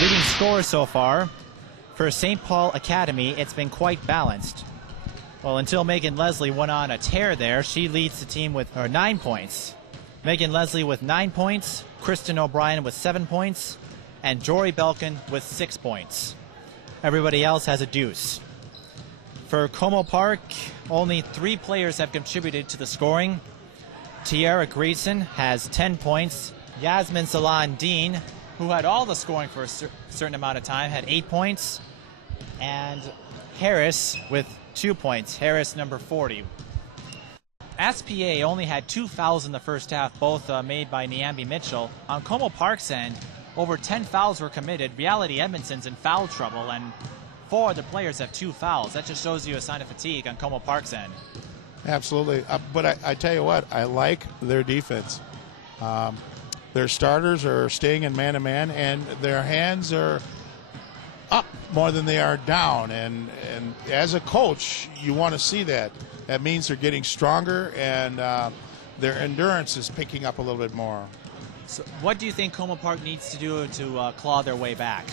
leading scorer so far for St. Paul Academy, it's been quite balanced. Well, until Megan Leslie went on a tear there, she leads the team with 9 points. Megan Leslie with 9 points, Kristen O'Brien with 7 points, and Jory Belkin with 6 points. Everybody else has a deuce. For Como Park, only 3 players have contributed to the scoring. Tiara Grayson has 10 points. Yasmin Salon Dean, who had all the scoring for a certain amount of time, had 8 points. And Harris with 2 points. Harris, number 40. S.P.A. only had 2 fouls in the first half, both made by Niambi Mitchell. On Como Park's end, over 10 fouls were committed. Reality Edmonton's in foul trouble, and 4 of the players have 2 fouls. That just shows you a sign of fatigue on Como Park's end. Absolutely. But I tell you what, I like their defense. Their starters are staying in man-to-man, and their hands are up more than they are down. And as a coach, you want to see that. That means they're getting stronger, and their endurance is picking up a little bit more. So what do you think Como Park needs to do to claw their way back?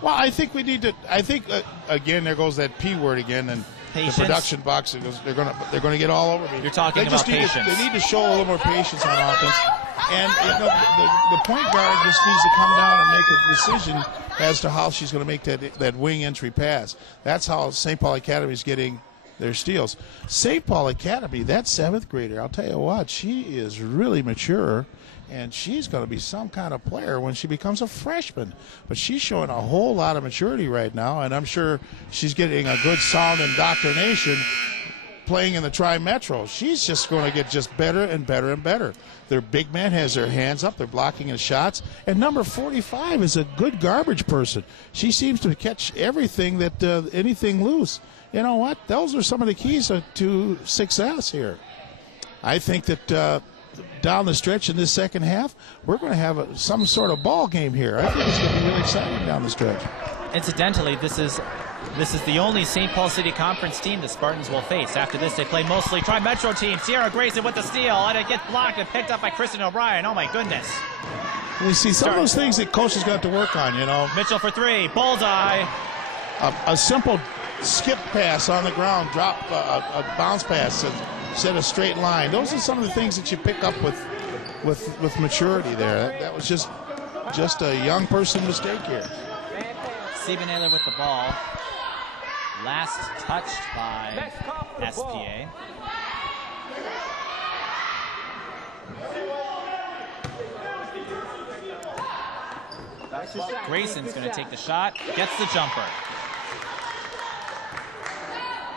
Well, I think we need to. I think again, there goes that P word again, and patience. The production box. They're going to get all over me. You're talking about patience. They need to show a little more patience on offense, and you know, the point guard just needs to come down and make a decision as to how she's going to make that wing entry pass. That's how St. Paul Academy is getting their steals. St. Paul Academy, that 7th grader, I'll tell you what, she is really mature, and she's going to be some kind of player when she becomes a freshman. But she's showing a whole lot of maturity right now, and I'm sure she's getting a good sound indoctrination playing in the Tri-Metro. She's just going to get just better and better and better. Their big man has their hands up. They're blocking his shots. And number 45 is a good garbage person. She seems to catch everything that anything loose. You know what? Those are some of the keys to success here. I think that down the stretch in this second half, we're going to have some sort of ball game here. I think it's going to be really exciting down the stretch. Incidentally, this is the only St. Paul City Conference team the Spartans will face. After this, they play mostly Tri-Metro teams. Sierra Grayson with the steal, and it gets blocked and picked up by Kristen O'Brien. Oh, my goodness. We see some of those things that coaches got to work on, you know. Mitchell for 3, bullseye. A simple skip pass on the ground, drop a bounce pass, set a straight line. Those are some of the things that you pick up with maturity there. That was just a young person mistake here. Siebenaler with the ball. Last touched by S.P.A. Grayson's going to take the shot, gets the jumper.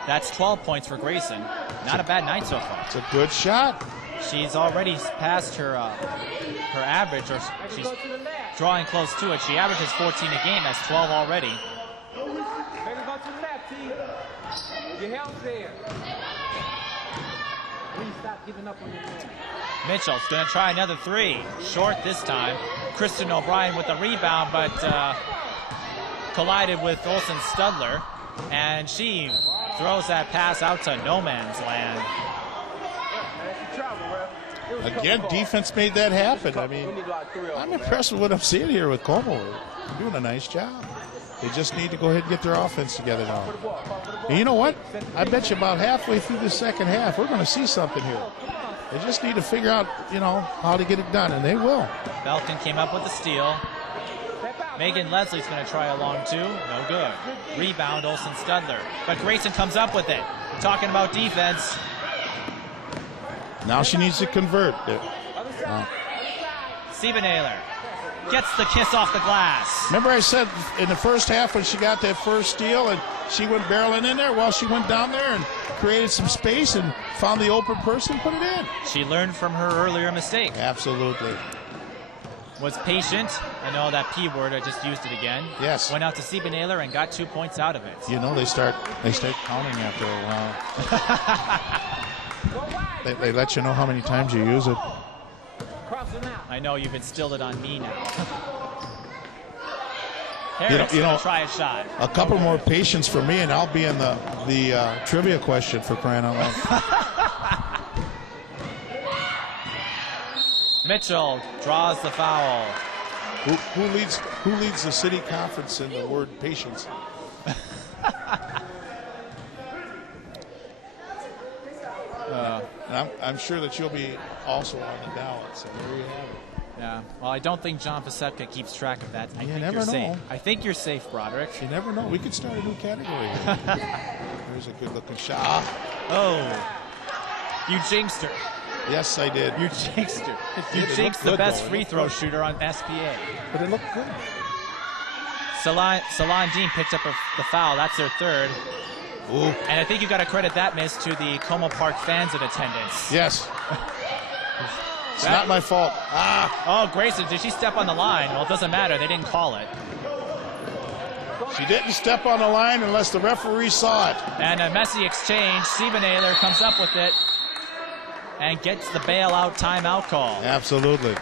That's 12 points for Grayson. Not a bad night so far. It's a good shot. She's already passed her average, or she's drawing close to it. She averages 14 a game, has 12 already. Mitchell's going to try another 3. Short this time. Kristen O'Brien with the rebound, but collided with Olsen Studler, and she throws that pass out to no man's land. Again, defense made that happen. I mean, I'm impressed with what I'm seeing here with Como. They're doing a nice job. They just need to go ahead and get their offense together now. And you know what? I bet you about halfway through the second half, we're going to see something here. They just need to figure out, you know, how to get it done, and they will. Belkin came up with the steal. Megan Leslie's going to try a long 2. No good. Rebound, Olsen Studler. But Grayson comes up with it. We're talking about defense. Now she needs to convert. Siebenaler gets the kiss off the glass. Remember I said in the first half when she got that first steal and she went barreling in there? Well, she went down there and created some space and found the open person, put it in. She learned from her earlier mistake. Absolutely. Was patient. I know that P word, I just used it again. Yes. Went out to Siebenaler and got 2 points out of it. You know, they start counting after a while. They let you know how many times you use it. I know you've instilled it on me now. Harris gonna try a shot. A couple more patience for me, and I'll be in the trivia question for crying out loud. Mitchell draws the foul. Who leads the city conference in the word patience? And I'm sure that you'll be also on the ballot. So there you have it. Yeah. Well, I don't think John Pasepka keeps track of that. I think never you're know. safe. I think you're safe, Broderick. You never know. We could start a new category here. There's a good-looking shot. Oh. You jinxed her. Yes, I did. You jinxed her. You jinxed the best free throw shooter on S.P.A. But it looked good. Salon Dean picked up the foul. That's their third. Ooh. And I think you got to credit that miss to the Como Park fans in attendance. Yes. It's not my fault. Oh, Grayson, did she step on the line? Well, it doesn't matter. They didn't call it. She didn't step on the line unless the referee saw it. And a messy exchange. Siebenaler comes up with it and gets the bailout timeout call. Absolutely.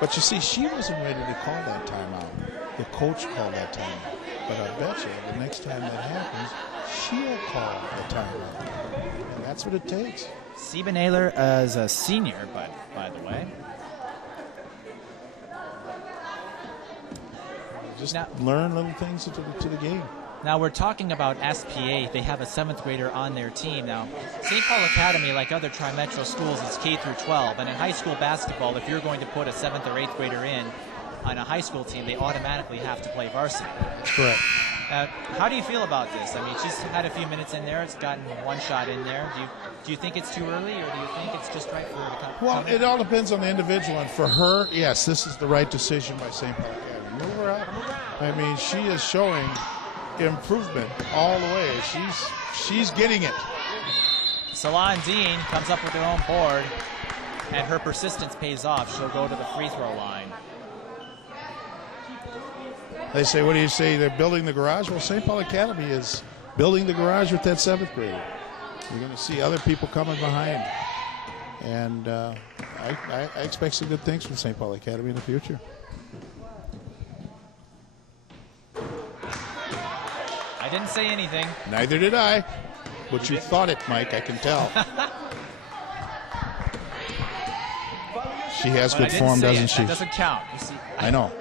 But you see, she wasn't ready to call that timeout. The coach called that timeout. But I bet you the next time that happens, she'll call the timeout. And that's what it takes. Siebenaler as a senior, but by the way. Just learn little things to the game. Now we're talking about S.P.A. They have a 7th grader on their team. Now, St. Paul Academy, like other Tri-Metro schools, is K through 12. And in high school basketball, if you're going to put a 7th or 8th grader in on a high school team, they automatically have to play varsity. That's correct. How do you feel about this? I mean, she's had a few minutes in there. It's gotten one shot in there. Do you think it's too early, or do you think it's just right for her to come? Well, it all depends on the individual. And for her, yes, this is the right decision by St. Paul Academy. Move her out. I mean, she is showing improvement all the way. She's getting it. Salon Dean comes up with her own board, and her persistence pays off. She'll go to the free throw line. They say, what do you say? They're building the garage? Well, St. Paul Academy is building the garage with that 7th grader. You're going to see other people coming behind. And I expect some good things from St. Paul Academy in the future. I didn't say anything. Neither did I. But you thought it, Mike, I can tell. She has good form, doesn't she? That doesn't count. You see, I know.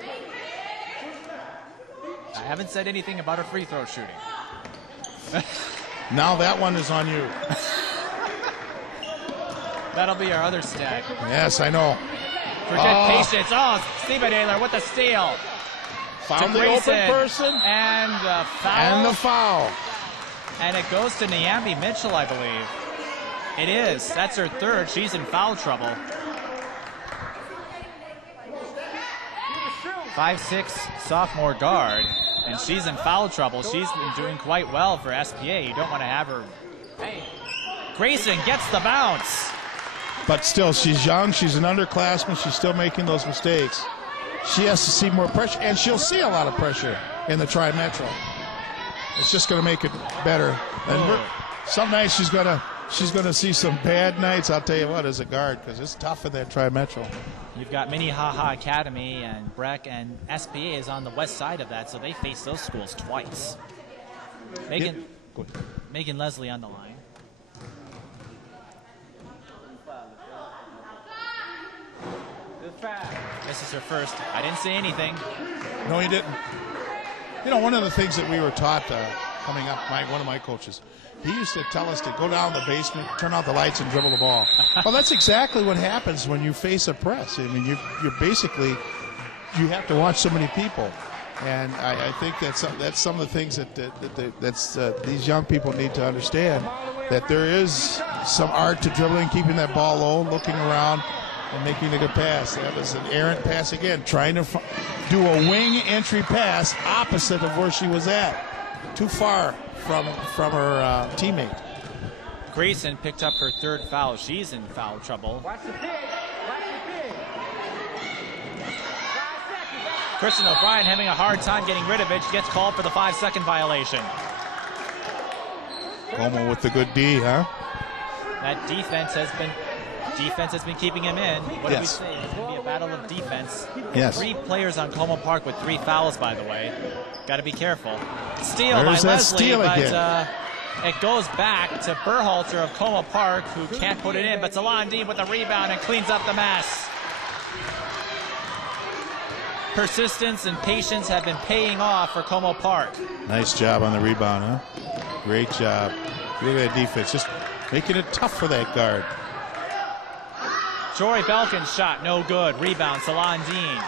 I haven't said anything about her free throw shooting. Now that one is on you. That'll be our other stat. Yes, I know. Forget patience. Oh, Siebenaler with the steal. Found the open person. And the foul. And the foul. And it goes to Nyambi Mitchell, I believe. It is. That's her third. She's in foul trouble. 5'6" sophomore guard. And she's in foul trouble. She's been doing quite well for S.P.A. You don't want to have her. Hey. Grayson gets the bounce. But still, she's young. She's an underclassman. She's still making those mistakes. She has to see more pressure, and she'll see a lot of pressure in the Tri-Metro. It's just going to make it better. And some nights she's going to see some bad nights. I'll tell you what, as a guard, because it's tough in that Tri-Metro. You've got Minnehaha Academy and Breck, and S.P.A. is on the west side of that, so they face those schools twice. Megan Leslie on the line. This is her first. I didn't say anything. No, you didn't. You know, one of the things that we were taught coming up, one of my coaches, he used to tell us to go down the basement, turn out the lights, and dribble the ball. Well, that's exactly what happens when you face a press. I mean, you're basically, you have to watch so many people. And I think that's some of the things that these young people need to understand, that there is some art to dribbling, keeping that ball low, looking around, and making a good pass. That was an errant pass again, trying to do a wing entry pass opposite of where she was at. Too far from her teammate. Grayson picked up her third foul. She's in foul trouble. Kristen O'Brien having a hard time getting rid of it. She gets called for the 5-second violation. Como with the good D, huh? That defense has been keeping him in. What did we say? It's going to be a battle of defense. Yes. 3 players on Como Park with 3 fouls, by the way. Got to be careful. Steal There's by that Leslie, steal but again. it goes back to Berhalter of Como Park, who can't put it in, but Salon Dean with the rebound and cleans up the mess. persistence and patience have been paying off for Como Park. Nice job on the rebound, huh? Great job. Look at that defense, just making it tough for that guard. Jory Belkin's shot, no good. Rebound, Salon Dean.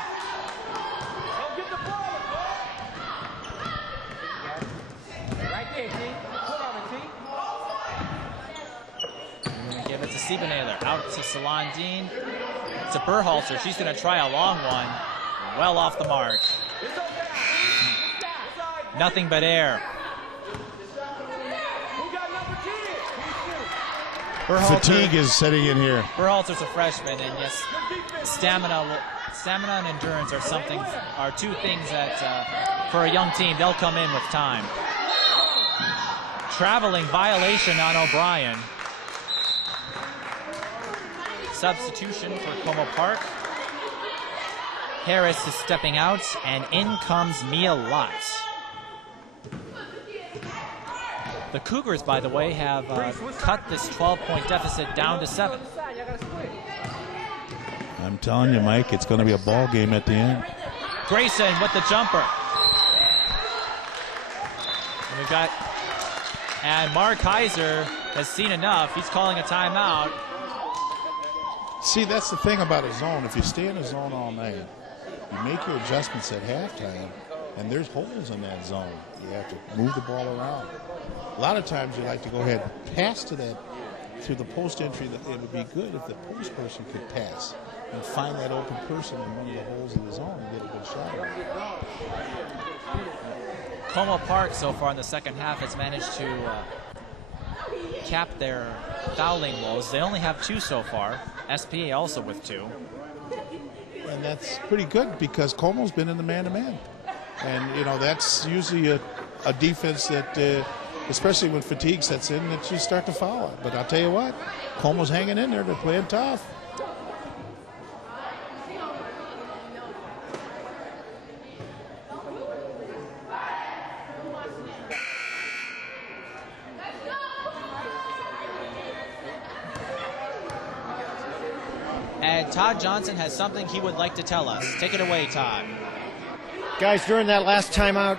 Give it to Siebenhaler, out to Salon Dean. To Berhalter, she's going to try a long one. Well off the mark. Nothing but air. Fatigue is setting in here. Berhalter's a freshman, and yes, stamina and endurance are two things that for a young team they'll come in with time. Traveling violation on O'Brien. Substitution for Como Park. Harris is stepping out, and in comes Mia Lott. The Cougars, by the way, have cut this 12-point deficit down to 7. I'm telling you, Mike, it's going to be a ball game at the end. Grayson with the jumper. And Mark Kaiser has seen enough. He's calling a timeout. See, that's the thing about a zone. If you stay in a zone all night, you make your adjustments at halftime, and there's holes in that zone. You have to move the ball around. A lot of times you like to go ahead and pass to that, through the post entry. It would be good if the post person could pass and find that open person in one of the holes in the zone and get a good shot at it. Como Park so far in the second half has managed to cap their fouling woes. They only have 2 so far. S.P.A. also with 2. And that's pretty good because Como's been in the man-to-man. And, you know, that's usually a defense that, especially when fatigue sets in, that you start to foul it. But I'll tell you what, Como's hanging in there. They're playing tough. And Todd Johnson has something he would like to tell us. Take it away, Todd. Guys, during that last timeout,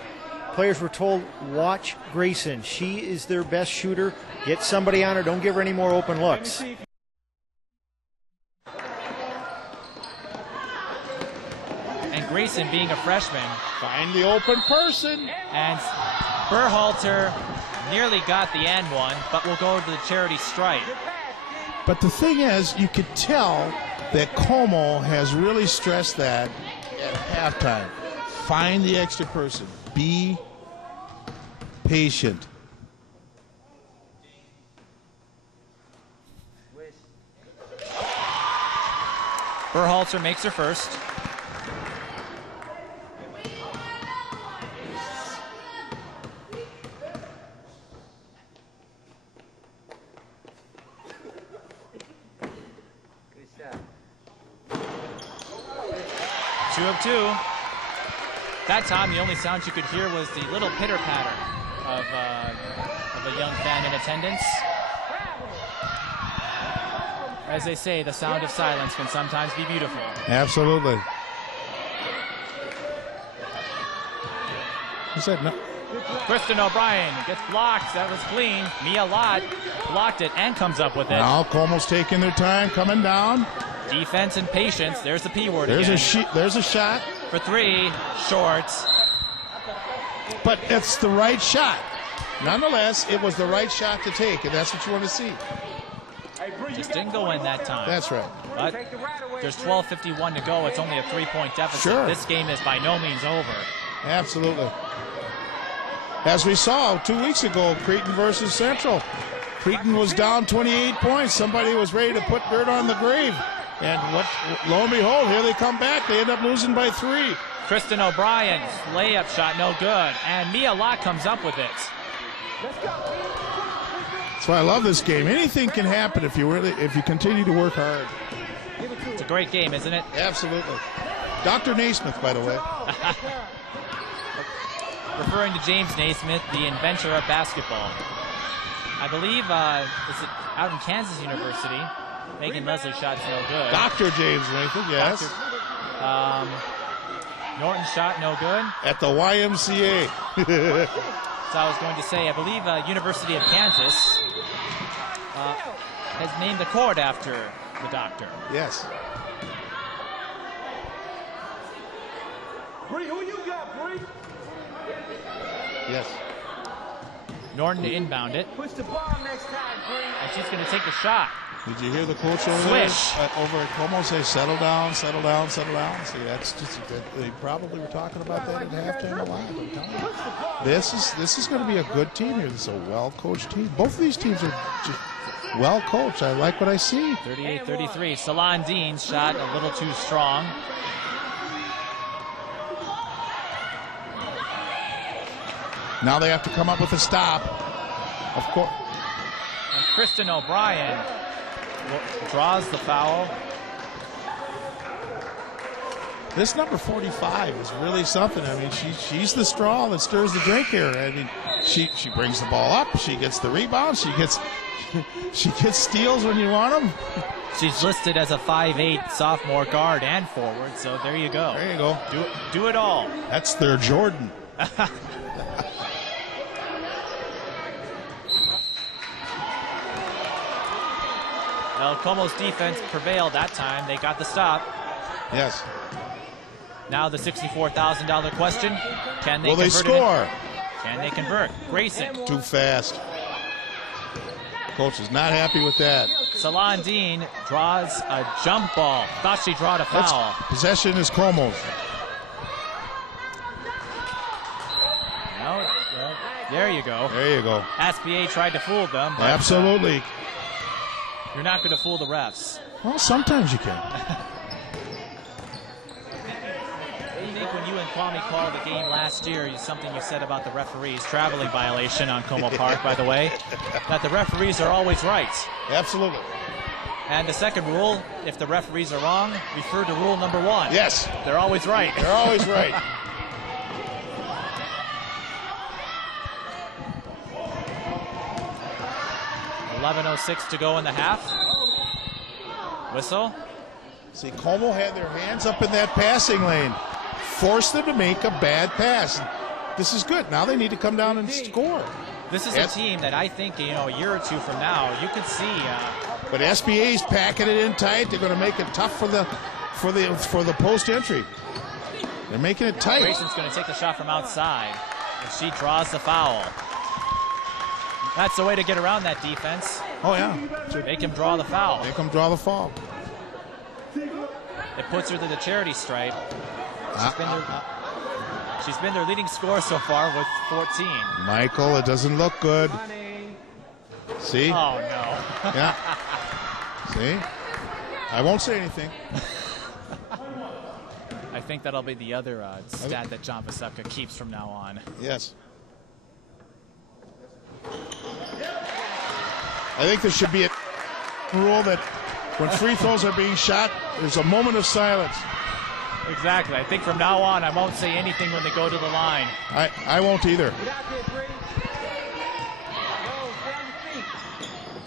players were told, watch Grayson. She is their best shooter. Get somebody on her. Don't give her any more open looks. And Grayson, being a freshman, Find the open person. and Berhalter nearly got the and one, but will go to the charity stripe. But the thing is, you could tell that Como has really stressed that at halftime. Find the extra person. Be patient. Berhalter makes her first. Two of 2. That time, the only sound you could hear was the little pitter-patter of a young fan in attendance. As they say, the sound of silence can sometimes be beautiful. Absolutely. Who's that? No. Kristen O'Brien gets blocked. That was clean. Mia Lott blocked it and comes up with it. Now Como's taking their time, coming down. Defense and patience. There's the P word There's again. There's a shot. For 3, short. But it's the right shot. Nonetheless, it was the right shot to take, and that's what you want to see. Just didn't go in that time. That's right. But there's 12:51 to go. It's only a 3-point deficit. Sure. This game is by no means over. Absolutely. As we saw 2 weeks ago, Creighton versus Central. Creighton was down 28 points. Somebody was ready to put dirt on the grave. And lo and behold, here they come back. They end up losing by 3. Kristen O'Brien's layup shot, no good. And Mia Lott comes up with it. That's why I love this game. Anything can happen if you continue to work hard. It's a great game, isn't it? Absolutely. Dr. Naismith, by the way. Referring to James Naismith, the inventor of basketball. I believe, is it out in Kansas University? Megan Leslie shot's no good. Dr. James Naismith, yes. Norton's shot, no good. At the YMCA. So I was going to say, I believe University of Kansas has named the court after the doctor. Yes. Bree, who you got, Bree? Yes. Norton to inbound it. Push the ball next time, Bree. And she's going to take the shot. Did you hear the coach over Swish. there? Over at Como say, settle down, settle down, settle down. See, that's just, they probably were talking about that at halftime a lot. I'm telling you. This is going to be a good team here. This is a well-coached team. Both of these teams are just well-coached. I like what I see. 38-33. Salon Dean's shot a little too strong. Now they have to come up with a stop. Of course. And Kristen O'Brien draws the foul. This number 45 is really something. I mean, she's the straw that stirs the drink here. I mean, she brings the ball up. She gets the rebound. She gets steals when you want them. She's listed as a 5'8" sophomore guard and forward, so there you go. There you go. Do it all. That's their Jordan. Well, Como's defense prevailed that time. They got the stop. Yes. Now the $64,000 question. Can they Will convert they score? Can they convert? Grayson. Too fast. Coach is not happy with that. Salon Dean draws a jump ball. Thought she drawed a foul. Possession is Como's. No, there you go. There you go. S.P.A. tried to fool them. But, Absolutely. You're not going to fool the refs. Well, sometimes you can. What do you think when you and Kwame called the game last year? Something you said about the referees. Traveling violation on Como Park, by the way. That the referees are always right. Absolutely. And the second rule, if the referees are wrong, refer to rule number 1. Yes. They're always right. They're always right. .11:06 to go in the half. Whistle. See, Como had their hands up in that passing lane. Forced them to make a bad pass. This is good. Now they need to come down and score. This is a team that I think, a year or two from now, you could see. But S.P.A.'s packing it in tight. They're going to make it tough for the post entry. They're making it tight. Grayson's going to take the shot from outside, and she draws the foul. That's the way to get around that defense. Oh, yeah. Make him draw the foul. Make them draw the foul. It puts her to the charity stripe. She's been their leading scorer so far with 14. Michael, it doesn't look good. See? Oh, no. Yeah. See? I won't say anything. I think that'll be the other stat that John Pasepka keeps from now on. Yes. I think there should be a rule that when free throws are being shot, there's a moment of silence. Exactly. I think from now on, I won't say anything when they go to the line. I won't either.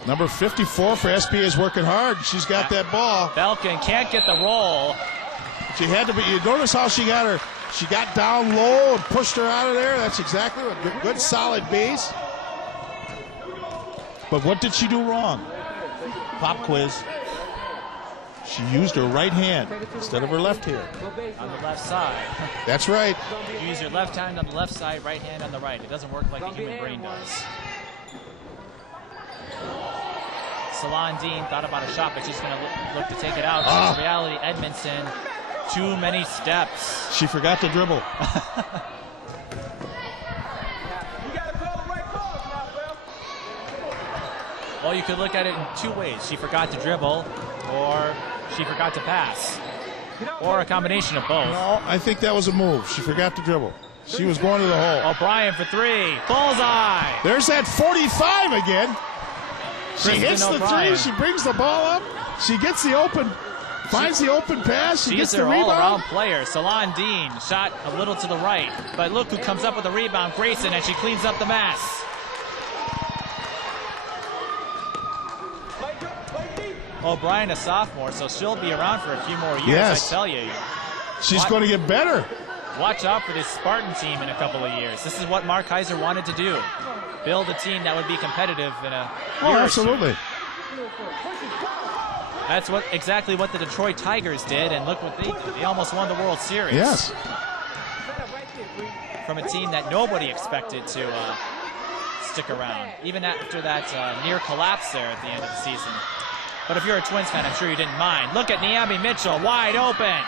Number 54 for S.P.A. is working hard. She's got that ball. Belkin can't get the roll. She had to be. You notice how she got her. She got down low and pushed her out of there. That's exactly what. Good solid base. But what did she do wrong? Pop quiz. She used her right hand instead of her left hand. On the left side. That's right. You use your left hand on the left side, right hand on the right. It doesn't work like the human brain does. Salon Dean thought about a shot, but she's going to look to take it out. In reality, Edmondson, too many steps. She forgot to dribble. Well, you could look at it in two ways. She forgot to dribble, or she forgot to pass, or a combination of both. No, I think that was a move. She forgot to dribble. She was going to the hole. O'Brien for three. Bullseye. There's that 45 again. She hits the three. She brings the ball up. She gets the open, finds the open pass. She gets the rebound. She's their all-around player. Salon Dean shot a little to the right, but look who comes up with the rebound, Grayson, and she cleans up the mess. O'Brien, a sophomore, so she'll be around for a few more years, yes. I tell you. She's going to get better. Watch out for this Spartan team in a couple of years. This is what Mark Heiser wanted to do. Build a team that would be competitive in a year or absolutely. two. That's exactly what the Detroit Tigers did, and look what they did. They almost won the World Series. Yes. From a team that nobody expected to stick around, even after that near collapse there at the end of the season. But if you're a Twins fan, I'm sure you didn't mind. Look at Niami Mitchell, wide open.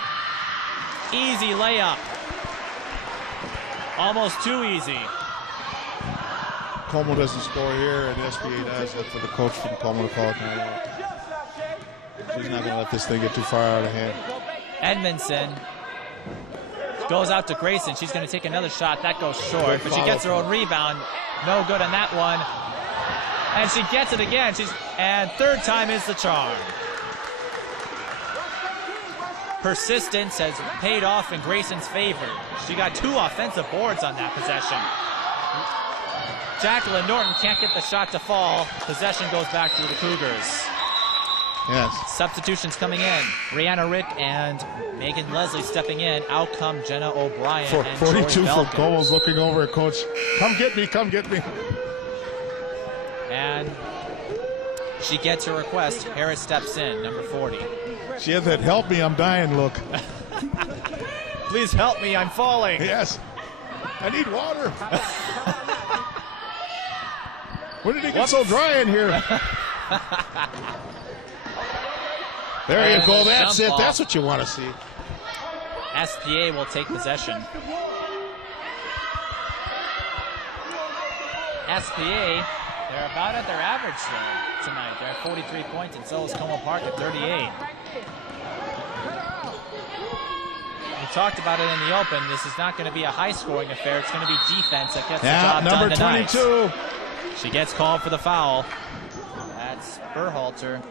Easy layup. Almost too easy. Como doesn't score here, and S.P.A. does. That's for the coach from Como to call it now. She's not going to let this thing get too far out of hand. Edmondson goes out to Grayson. She's going to take another shot. That goes short, but she gets her own rebound. No good on that one. And she gets it again. And third time is the charm. Persistence has paid off in Grayson's favor. She got 2 offensive boards on that possession. Jacqueline Norton can't get the shot to fall. Possession goes back to the Cougars. Yes. Substitutions coming in. Brianna Rick and Megan Leslie stepping in. Out come Jenna O'Brien and 42 Joy for Cole's looking over at Coach. Come get me, come get me. And she gets her request. Harris steps in, number 40. She has that help me, I'm dying look. Please help me, I'm falling. Yes. I need water. When did it get so dry in here? There you go. That's it. That's what you want to see. S.P.A. will take possession. S.P.A., they're about at their average tonight. They're at 43 points, and so is Como Park at 38. We talked about it in the open. This is not going to be a high-scoring affair. It's going to be defense that gets the job done tonight. Number 22. She gets called for the foul. That's Berhalter.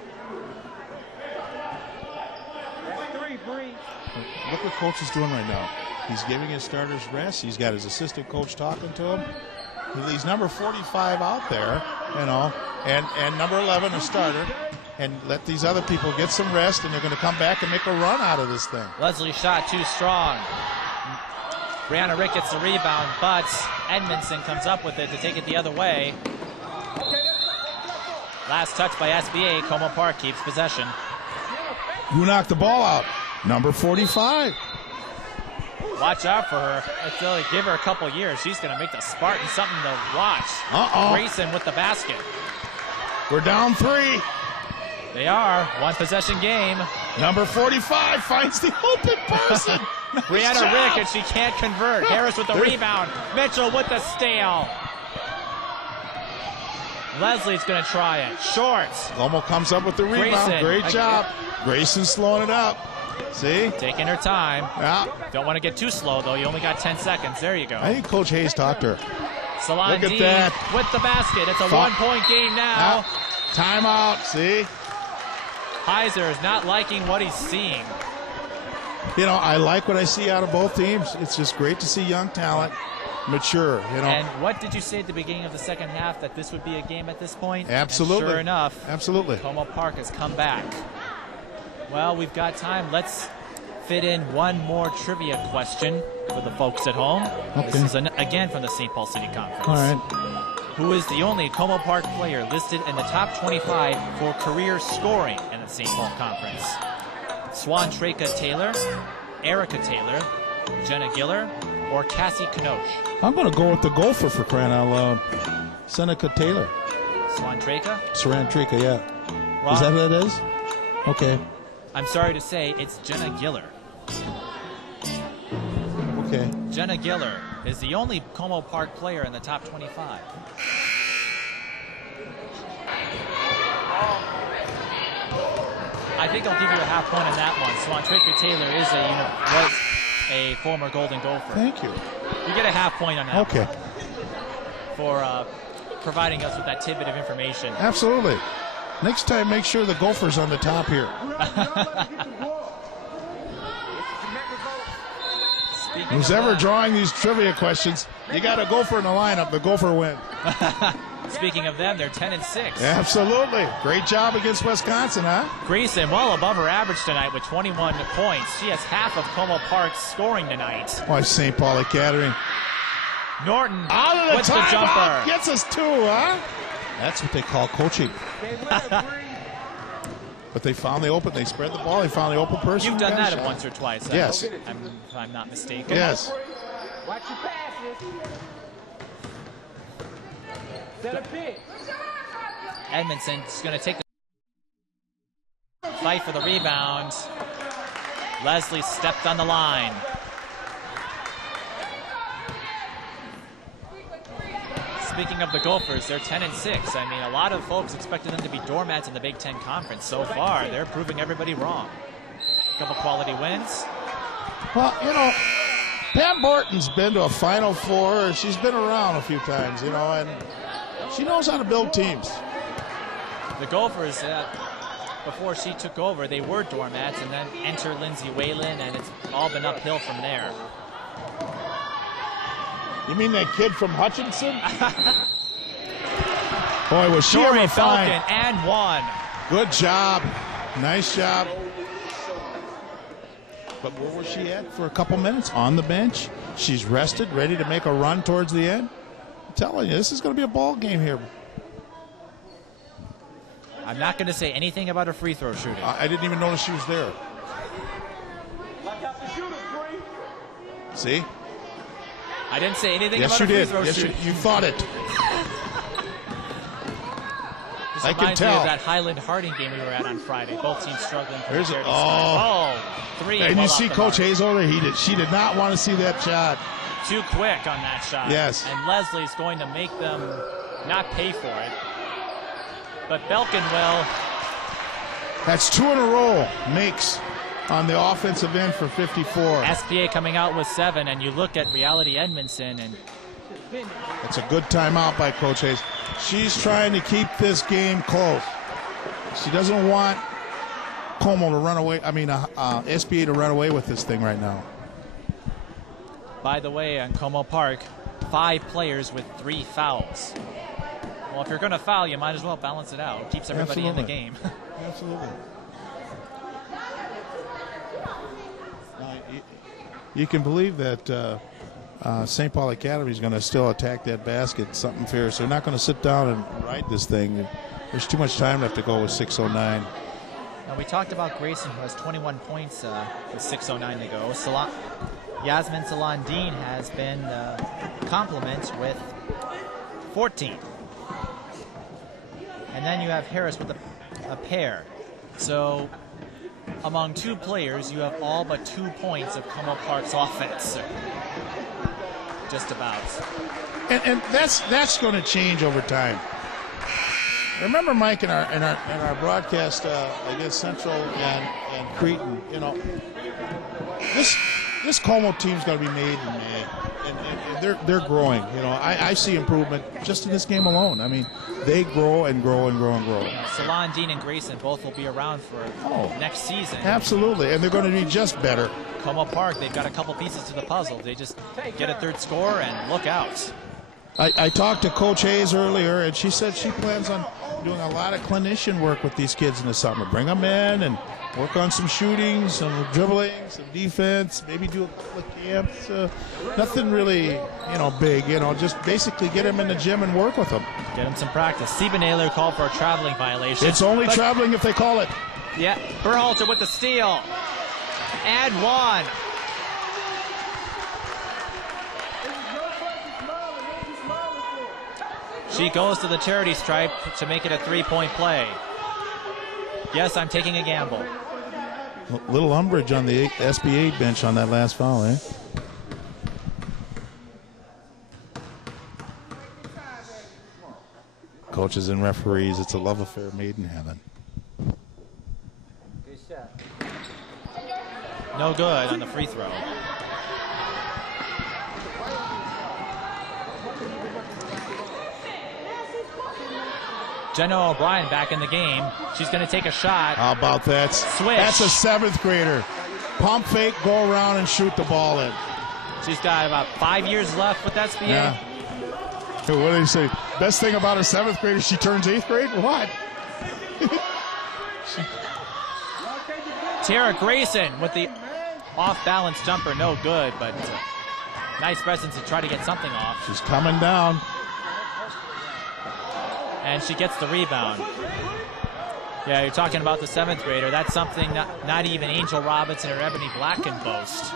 Look what Coach is doing right now. He's giving his starters rest. He's got his assistant coach talking to him. He's number 45 out there, you know, and number 11 a starter. And let these other people get some rest, and they're going to come back and make a run out of this thing. Leslie shot too strong. Brianna Rick gets the rebound, but Edmondson comes up with it to take it the other way. Last touch by S.P.A. Como Park keeps possession. Who knocked the ball out? Number 45. Watch out for her. Until they give her a couple years, she's going to make the Spartans something to watch. Grayson with the basket. We're down 3. They are. One possession game. Number 45 finds the open person. Brianna Rick, and she can't convert. Harris with the rebound. Mitchell with the steal. Leslie's going to try it. Shorts. Como comes up with the rebound. Grayson. Great job. Grayson's slowing it up. See? Taking her time. Yeah. Don't want to get too slow, though. You only got 10 seconds. There you go. I think Coach Hayes talked to her. Salon Look at D that. with the basket. It's a one-point game now. Timeout. See? Heiser is not liking what he's seeing. You know, I like what I see out of both teams. It's just great to see young talent mature, you know. And what did you say at the beginning of the second half, that this would be a game at this point? Absolutely. And sure enough, absolutely. Como Park has come back. Well, we've got time. Let's fit in one more trivia question for the folks at home. Okay. This is again from the St. Paul City Conference. All right. Who is the only Como Park player listed in the top 25 for career scoring in the St. Paul Conference? Swan Treka Taylor, Erica Taylor, Jenna Giller, or Cassie Knoche? I'm going to go with the Gopher for crying out loud. Seneca Taylor. Swan Treka? Saran Treka, yeah. Wrong. Is that what it is? Okay. I'm sorry to say, it's Jenna Giller. Okay. Jenna Giller is the only Como Park player in the top 25. I think I'll give you a half point on that one. Swan Treka Taylor is was a former Golden Gopher. Thank you. You get a half point on that. Okay. For providing us with that tidbit of information. Absolutely. Next time, make sure the Gopher's on the top here. Who's ever drawing these trivia questions, you got a Gopher in the lineup. The Gopher win. Speaking of them, they're 10-6. Absolutely. Great job against Wisconsin, huh? Greason well above her average tonight with 21 points. She has half of Como Park's scoring tonight. Watch St. Paul Academy. Norton Out of the with the timeout. jumper. Gets us 2, huh? That's what they call coaching. But they found the open. They spread the ball. They found the open person. You've done that once or twice. Yes. If I'm not mistaken. Yes. Watch your passes. Set a pick. Edmondson's going to take the fight for the rebound. Leslie stepped on the line. Speaking of the Gophers, they're 10-6. I mean, a lot of folks expected them to be doormats in the Big Ten Conference. So far, they're proving everybody wrong. A couple quality wins. Well, you know, Pam Borton's been to a Final Four. She's been around a few times, you know, and she knows how to build teams. The Gophers, before she took over, they were doormats, and then enter Lindsay Whalen, and it's all been uphill from there. You mean that kid from Hutchinson? Boy, was she Tori ever fine. Falcon and one. Good job. Nice job. But where was she at for a couple minutes? On the bench. She's rested, ready to make a run towards the end. I'm telling you, this is going to be a ball game here. I'm not going to say anything about her free throw shooting. I didn't even notice she was there. Lock out the shooters, Bree. See? I didn't say anything Yes, about you her free did. throw Yes, shooting. you thought it. This I can reminds me tell. of that Highland Harding game we were at on Friday. Both teams struggling for There's the a- charity score. Three. And well you off see the Coach mark. Hayes over there. She did not want to see that shot. Too quick on that shot. Yes. And Leslie's going to make them not pay for it. But Belkin will. That's 2 in a row. Makes on the offensive end for 54. S.P.A. coming out with 7, and you look at Reality Edmondson, and That's a good timeout by Coach Hayes. She's trying to keep this game close. She doesn't want Como to run away. I mean, S.P.A. to run away with this thing right now. by the way, on Como Park, 5 players with 3 fouls. Well, if you're going to foul, you might as well balance it out. It keeps everybody in the game. Absolutely. You can believe that St. Paul Academy is going to still attack that basket, something fierce. They're not going to sit down and ride this thing. There's too much time left to go with 6:09. Now, we talked about Grayson, who has 21 points with 6:09 to go. Yasmin Salandine has been complement with 14. And then you have Harris with a pair. So among 2 players, you have all but 2 points of Como Park's offense. Just about. And that's going to change over time. Remember, Mike, in our broadcast against Central and Cretan, you know, this Como team's going to be made in May, and they're growing. You know, I see improvement just in this game alone. I mean, they grow and grow and grow and grow. Salon, Dean, and Grayson both will be around for next season. Absolutely, and they're going to be just better. Como Park, they've got a couple pieces to the puzzle. They just get a third score and look out. I talked to Coach Hayes earlier, and she said she plans on doing a lot of clinician work with these kids in the summer. Bring them in and work on some shooting, some dribbling, some defense, maybe do a couple of camps. Nothing really, you know, big, you know, just basically get them in the gym and work with them. Get them some practice. Stephen Naylor called for a traveling violation. It's only traveling if they call it. Yeah, Berhalter with the steal. And one. She goes to the charity stripe to make it a 3-point play. Yes, I'm taking a gamble. A little umbrage on the S.P.A. bench on that last foul, eh? Coaches and referees, it's a love affair made in heaven. Good shot. No good on the free throw. Jenna O'Brien back in the game. She's going to take a shot. How about that? Swish. That's a 7th grader. Pump fake, go around and shoot the ball in. She's got about 5 years left with S.P.A. Yeah. What do they say? Best thing about a 7th grader, she turns 8th grade? What? Tara Grayson with the off-balance jumper, no good, but nice presence to try to get something off. She's coming down. And she gets the rebound. Yeah, you're talking about the 7th grader. That's something not even Angel Robinson or Ebony Black can boast.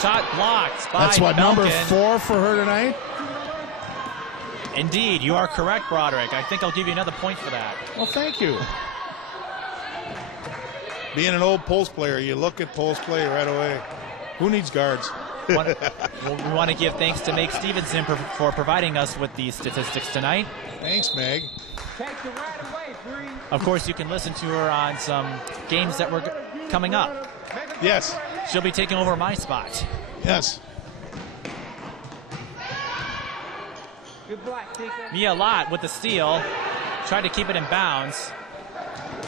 Shot blocked by That's what, Belkin. number 4 for her tonight? Indeed, you are correct, Broderick. I think I'll give you another point for that. Well, thank you. Being an old post player, you look at post play right away. Who needs guards? We want to give thanks to Meg Stevenson for providing us with these statistics tonight. Thanks, Meg. Take the right away, Bree. Of course, you can listen to her on some games that were coming up. Yes. She'll be taking over my spot. Yes. Good block, Tika. Mia Lott with the steal. Tried to keep it in bounds.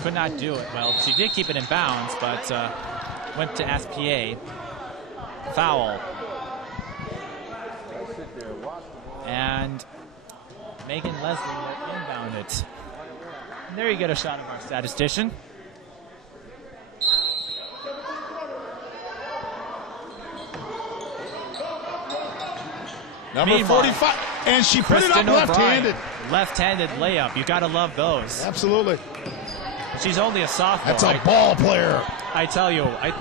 Could not do it. Well, she did keep it in bounds, but went to S.P.A. Foul. And Megan Leslie will inbound it. And there you get a shot of our statistician. Number Meanwhile, 45. And she put it up Kristen O'Brien. left-handed. Left-handed layup. You got to love those. Absolutely. She's only a sophomore. That's a ball player. I tell you, a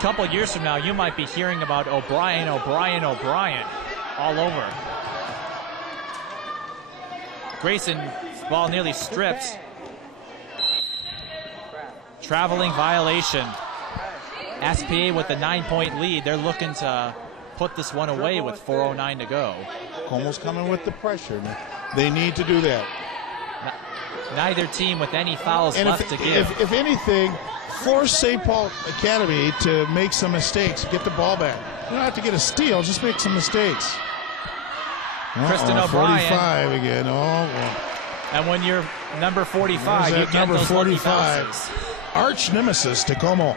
couple years from now, you might be hearing about O'Brien all over. Grayson's ball nearly stripped. Traveling violation. S.P.A. with the 9-point lead. They're looking to put this one away with 4:09 to go. Como's coming with the pressure. They need to do that. Neither team with any fouls And left to give. if anything, force St. Paul Academy to make some mistakes, get the ball back. You don't have to get a steal, just make some mistakes. Kristen O'Brien. 45 again. Oh, well. And when you're number 45, There's you that get number those 45. lucky bounces. Arch nemesis to Como.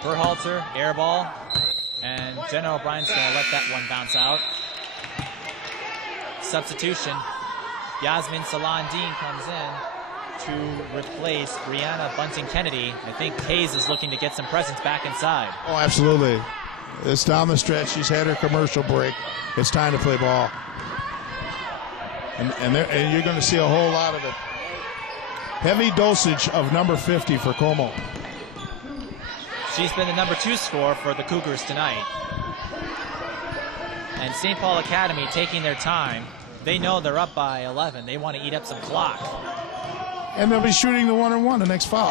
Berhalter, air ball, and Jenna O'Brien's going to let that one bounce out. Substitution. Yasmin Salandine comes in to replace Brianna Bunting-Kennedy. I think Hayes is looking to get some presence back inside. Oh, absolutely. It's down the stretch. She's had her commercial break. It's time to play ball. And you're going to see a whole lot of it. Heavy dosage of number 50 for Como. She's been the number 2 scorer for the Cougars tonight. And St. Paul Academy taking their time. They know they're up by 11. They want to eat up some clock. And they'll be shooting the 1-on-1, the next foul.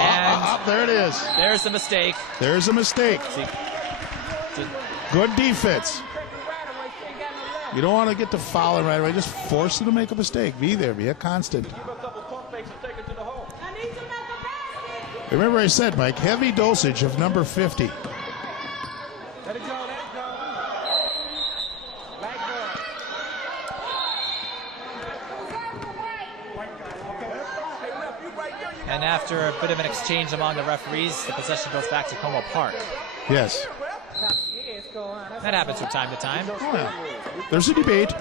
There it is. There's the mistake. There's a mistake. Good defense. You don't want to get to fouling right away. Just force them to make a mistake. Be there. Be a constant. Remember I said, Mike, heavy dosage of number 50. Let it go, let it go. Back door. And after a bit of an exchange among the referees, the possession goes back to Como Park. Yes. That happens from time to time. Oh, yeah. There's a debate.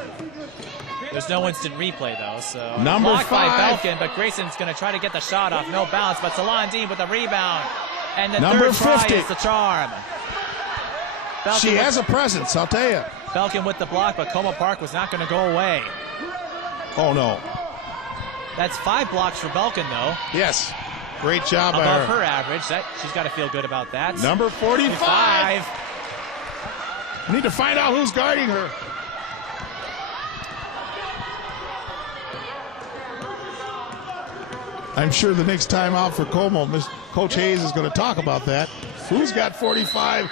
There's no instant replay, though, so... Number blocked by 5. Belkin, but Grayson's going to try to get the shot off. No bounce, but Salandine with the rebound. And the Number third try 50. is the charm. Belkin She has a presence, I'll tell you. Belkin with the block, but Como Park was not going to go away. Oh, no. That's 5 blocks for Belkin, though. Yes. Great job by Above her. her average. She's got to feel good about that. Number 45. We need to find out who's guarding her. I'm sure the next time out for Como, Coach Hayes is going to talk about that. Who's got 45?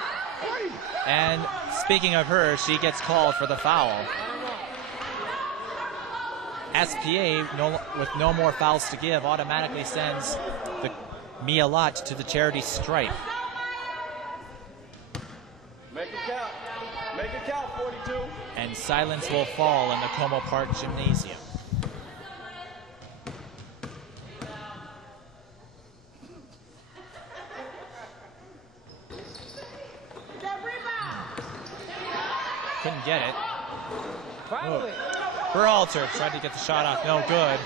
And speaking of her, she gets called for the foul. S.P.A., with no more fouls to give, automatically sends the Mia Lott to the charity stripe. Make it count. Make it count, 42. And silence will fall in the Como Park Gymnasium. Berhalter tried to get the shot off, no good.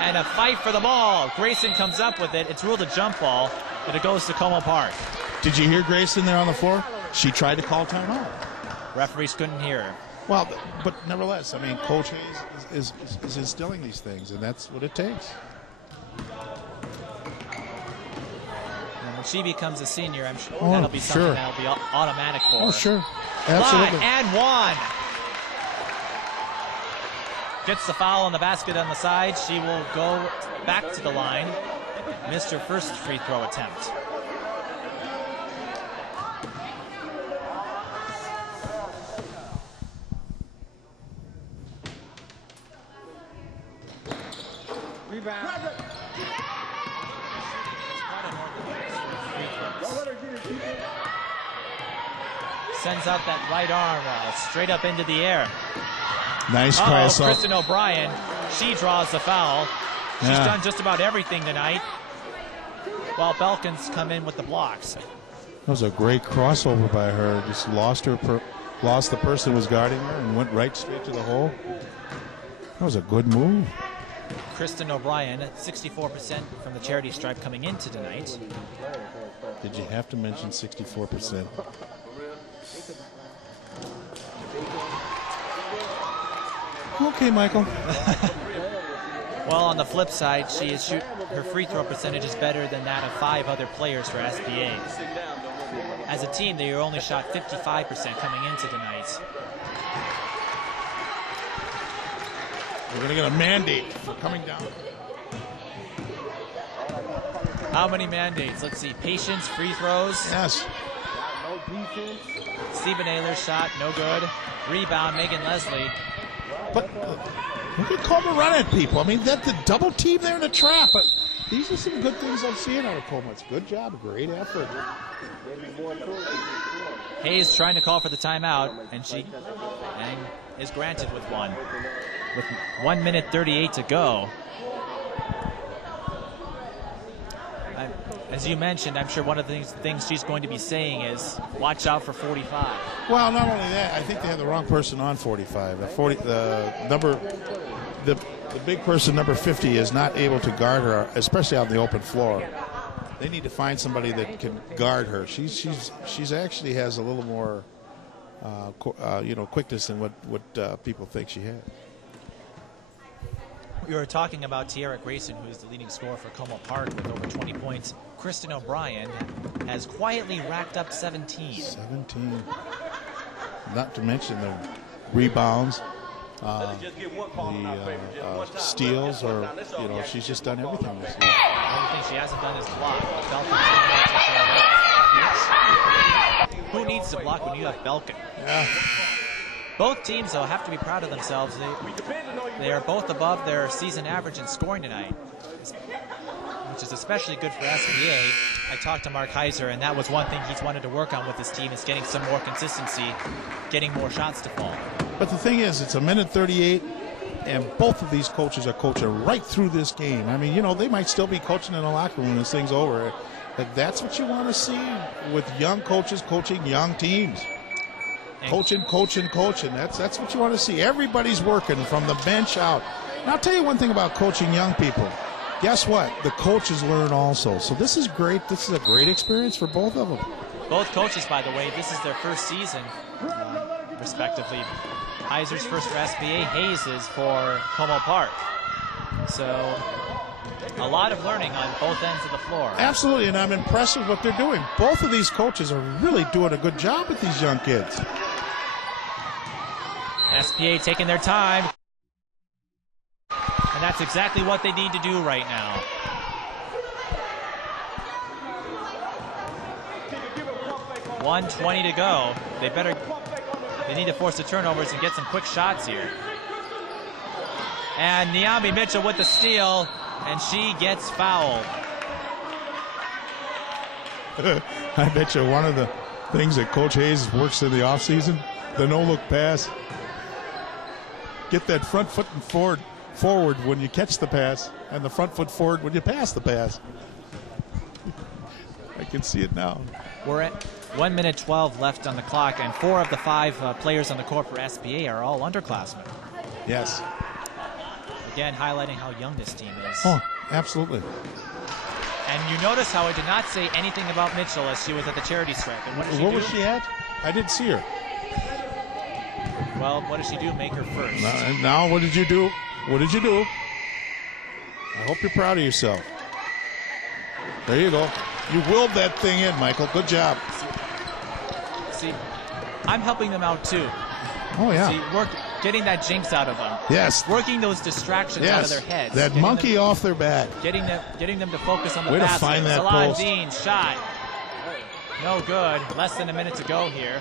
And a fight for the ball. Grayson comes up with it. It's ruled a jump ball, but it goes to Como Park. Did you hear Grayson there on the floor? She tried to call timeout. Referees couldn't hear her. Well, but nevertheless, I mean, Coach Hayes is instilling these things, and that's what it takes. And when she becomes a senior, I'm sure that'll be something that'll be automatic for her. Oh, sure. Absolutely. Line and one. Gets the foul on the basket on the side. She will go back to the line. Missed her first free throw attempt. Rebound. Sends out that right arm straight up into the air. Nice pass up. Kristen O'Brien, she draws the foul. She's done just about everything tonight, while Belkin's come in with the blocks. That was a great crossover by her. Just lost the person who was guarding her and went right straight to the hole. That was a good move. Kristen O'Brien, 64% from the charity stripe coming into tonight. Did you have to mention 64%? Okay, Michael. Well, on the flip side, her free throw percentage is better than that of 5 other players for S.P.A. As a team, they only shot 55% coming into tonight. We're going to get a mandate for coming down. How many mandates? Let's see. Patience, free throws. Yes. Stephen Ayler's shot, no good. Rebound, Megan Leslie. But look at Como run at people. I mean, that's the double team there in the trap. But these are some good things I'm seeing out of Como. It's good job, great effort. Hayes trying to call for the timeout, and is granted with one. With 1 minute 38 to go. As you mentioned, I'm sure one of the things she's going to be saying is, watch out for 45. Well, not only that, I think they had the wrong person on 45. The big person, number 50, is not able to guard her, especially on the open floor. They need to find somebody that can guard her. She's actually has a little more, quickness than what people think she had. We were talking about Tiara Grayson, who is the leading scorer for Como Park with over 20 points. Kristen O'Brien has quietly racked up 17. 17. Not to mention the rebounds, the steals, or she's just done everything this year. The only thing she hasn't done is block. Who needs to block when you have Belkin? Yeah. Both teams, though, have to be proud of themselves. They are both above their season average in scoring tonight, which is especially good for S.P.A. I talked to Mark Heiser, and that was one thing he's wanted to work on with his team, is getting some more consistency, getting more shots to fall. But the thing is, it's a minute 38, and both of these coaches are coaching right through this game. I mean, they might still be coaching in the locker room when this thing's over. But that's what you want to see with young coaches coaching young teams. Coaching. That's what you want to see. Everybody's working from the bench out. And I'll tell you one thing about coaching young people. Guess what? The coaches learn also. So this is great. This is a great experience for both of them. Both coaches, by the way, this is their first season, respectively. Heiser's first for S.P.A., Hayes' for Como Park. So a lot of learning on both ends of the floor. Absolutely, and I'm impressed with what they're doing. Both of these coaches are really doing a good job with these young kids. S.P.A. taking their time. And that's exactly what they need to do right now. .120 to go. They need to force the turnovers and get some quick shots here. And Niambi Mitchell with the steal, and she gets fouled. I bet you one of the things that Coach Hayes works in the offseason, the no-look pass. Get that front foot forward when you catch the pass, and the front foot forward when you pass the pass. I can see it now. We're at 1 minute 12 left on the clock, and 4 of the 5 players on the court for S.P.A. are all underclassmen. Yes. Again, highlighting how young this team is. Oh, absolutely. And you notice how I did not say anything about Mitchell as she was at the charity stripe. And what did she do? What was she at? I didn't see her. Well, what did she do? Make her first. Now, what did you do? What did you do? I hope you're proud of yourself. There you go. You willed that thing in, Michael. Good job. See, I'm helping them out too. Oh, yeah. See, getting that jinx out of them. Yes. Working those distractions out of their heads. That monkey off their back. Getting them to focus on the Way to basket. find that Salon post. Dean's shot. No good. Less than a minute to go here.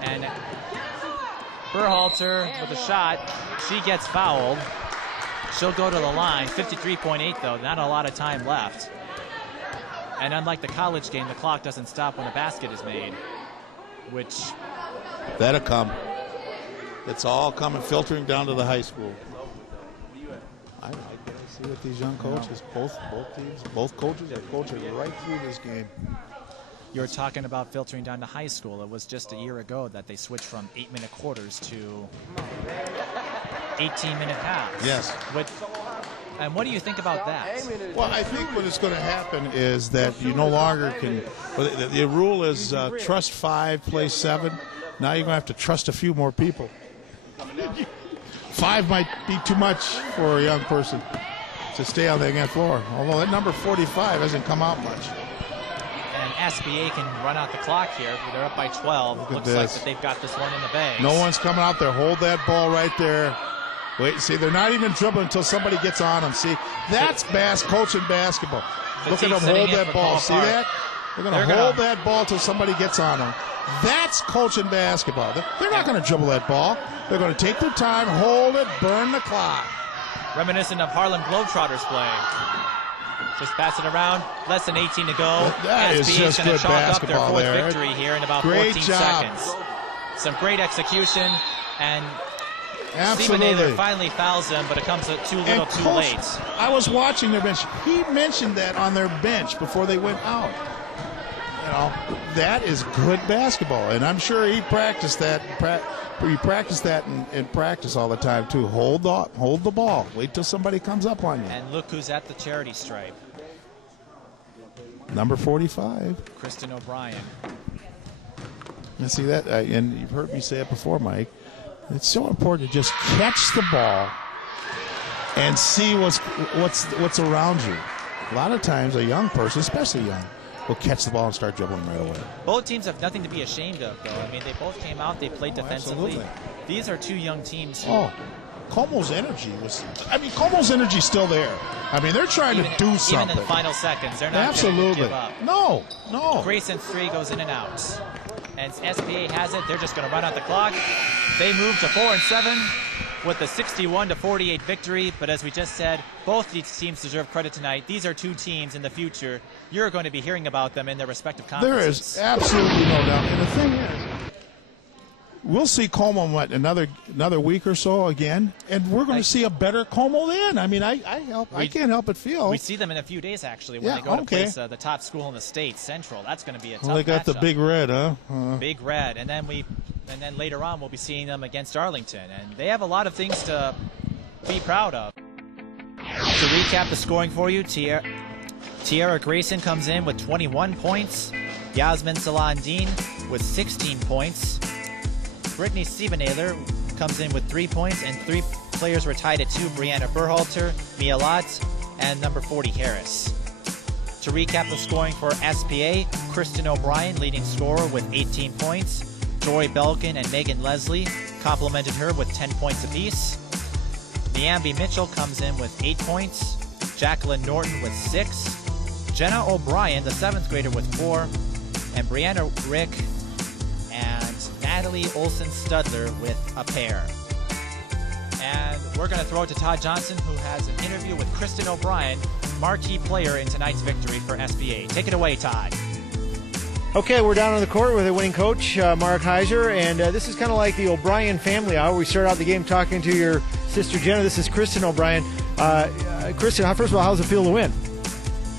And Berhalter with a shot. She gets fouled. She'll go to the line. 53.8 though. Not a lot of time left. And unlike the college game, the clock doesn't stop when a basket is made. Which... That'll come. It's all coming, filtering down to the high school. I see what these young coaches, both teams, both coaches are coaching right through this game. You're talking about filtering down to high school. It was just a year ago that they switched from 8-minute quarters to 18-minute halves. Yes. And what do you think about that? Well, I think what is going to happen is that you no longer can. Well, the rule is trust 5, play 7. Now you're going to have to trust a few more people. 5 might be too much for a young person to stay on the against floor. Although that number 45 hasn't come out much. And S.P.A. can run out the clock here. They're up by 12. Looks like that they've got this one in the bag. No one's coming out there. Hold that ball right there. Wait, see, they're not even dribbling until somebody gets on them. See, that's coaching basketball. Look at them hold that ball. See that? They're going to hold that ball until somebody gets on them. That's coaching basketball. They're not going to dribble that ball. They're going to take their time, hold it, burn the clock. Reminiscent of Harlem Globetrotters play. Just pass it around. Less than 18 to go. That is just good basketball up their there. 4th victory here in about Great 14 job. seconds. Some great execution, and Absolutely. Stephen finally fouls them, but it comes too little, too late. I was watching their bench. He mentioned that on their bench before they went out. You know, that is good basketball, and I'm sure he practiced that. He practiced that in practice all the time too. Hold the ball. Wait till somebody comes up on you. And look who's at the charity stripe. Number 45, Kristen O'Brien. And see that, and you've heard me say it before, Mike. It's so important to just catch the ball and see what's around you. A lot of times, a young person, especially young, will catch the ball and start dribbling right away. Both teams have nothing to be ashamed of, though. I mean, they both came out, they played defensively. Absolutely. These are two young teams. Como's energy Como's energy's still there. I mean, they're trying to do something. Even in the final seconds, they're not going to give up. No. Grayson's 3 goes in and out. And S.P.A. has it. They're just going to run out the clock. They move to 4-7 with the 61-48 victory. But as we just said, both these teams deserve credit tonight. These are two teams in the future. You're going to be hearing about them in their respective conferences. There is absolutely no doubt. And the thing is, we'll see Como another week or so again, and we're going to see a better Como then. I mean, I can't help but feel. We see them in a few days, actually, when they go to place the top school in the state, Central. That's going to be a tough matchup. They got the Big Red, huh? Big Red, and then later on we'll be seeing them against Arlington, and they have a lot of things to be proud of. To recap the scoring for you, Tiara Grayson comes in with 21 points, Yasmin Salandin with 16 points. Brittany Stevenaler comes in with 3 points, and 3 players were tied at 2. Brianna Berhalter, Mia Lotz, and number 40 Harris. To recap the scoring for S.P.A., Kristen O'Brien leading scorer with 18 points. Joy Belkin and Megan Leslie complemented her with 10 points apiece. Niambi Mitchell comes in with 8 points. Jacqueline Norton with 6. Jenna O'Brien, the 7th grader, with 4. And Brianna Rick and Natalie Olsen-Studler with a pair. And we're going to throw it to Todd Johnson, who has an interview with Kristen O'Brien, marquee player in tonight's victory for S.P.A. Take it away, Todd. Okay, we're down on the court with a winning coach, Mark Heiser, and this is kind of like the O'Brien family hour. We start out the game talking to your sister Jenna. This is Kristen O'Brien. Kristen, first of all, how's it feel to win?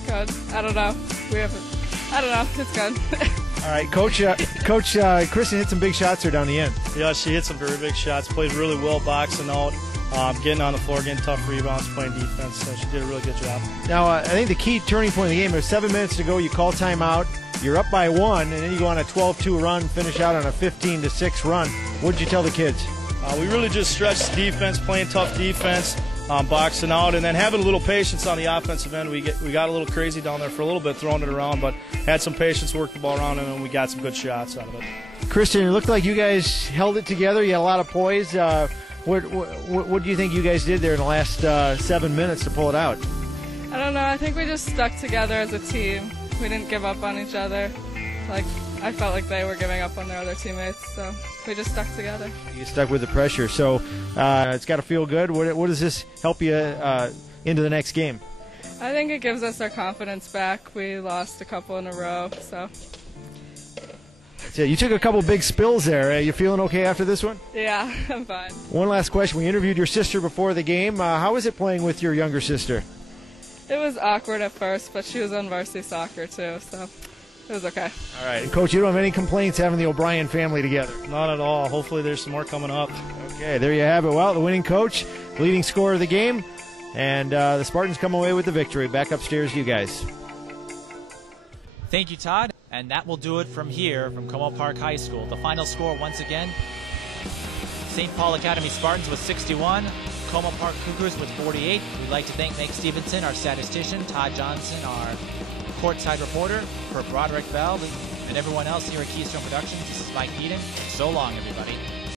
Good. I don't know. I don't know. It's good. All right, Coach Kristen hit some big shots there down the end. Yeah, she hit some very big shots, played really well boxing out. getting on the floor, getting tough rebounds, playing defense. So she did a really good job. Now, I think the key turning point of the game, there's 7 minutes to go. You call timeout. You're up by 1, and then you go on a 12-2 run, finish out on a 15-6 run. What did you tell the kids? We really just stretched the defense, playing tough defense, boxing out, and then having a little patience on the offensive end. We got a little crazy down there for a little bit, throwing it around, but had some patience, worked the ball around, and then we got some good shots out of it. Kristen, it looked like you guys held it together. You had a lot of poise. What do you think you guys did there in the last 7 minutes to pull it out? I don't know. I think we just stuck together as a team. We didn't give up on each other. I felt like they were giving up on their other teammates, so we just stuck together. You stuck with the pressure, so it's got to feel good. What does this help you into the next game? I think it gives us our confidence back. We lost a couple in a row, so. So you took a couple big spills there. You feeling okay after this one? Yeah, I'm fine. One last question. We interviewed your sister before the game. How was it playing with your younger sister? It was awkward at first, but she was on varsity soccer too, so it was okay. All right. And Coach, you don't have any complaints having the O'Brien family together? Not at all. Hopefully there's some more coming up. Okay, there you have it. Well, the winning coach, leading scorer of the game, and the Spartans come away with the victory. Back upstairs, you guys. Thank you, Todd. And that will do it from here, from Como Park High School. The final score, once again, St. Paul Academy Spartans with 61, Como Park Cougars with 48. We'd like to thank Meg Stevenson, our statistician, Todd Johnson, our courtside reporter, for Broderick Bell, and everyone else here at Keystone Productions. This is Mike Eden. So long, everybody.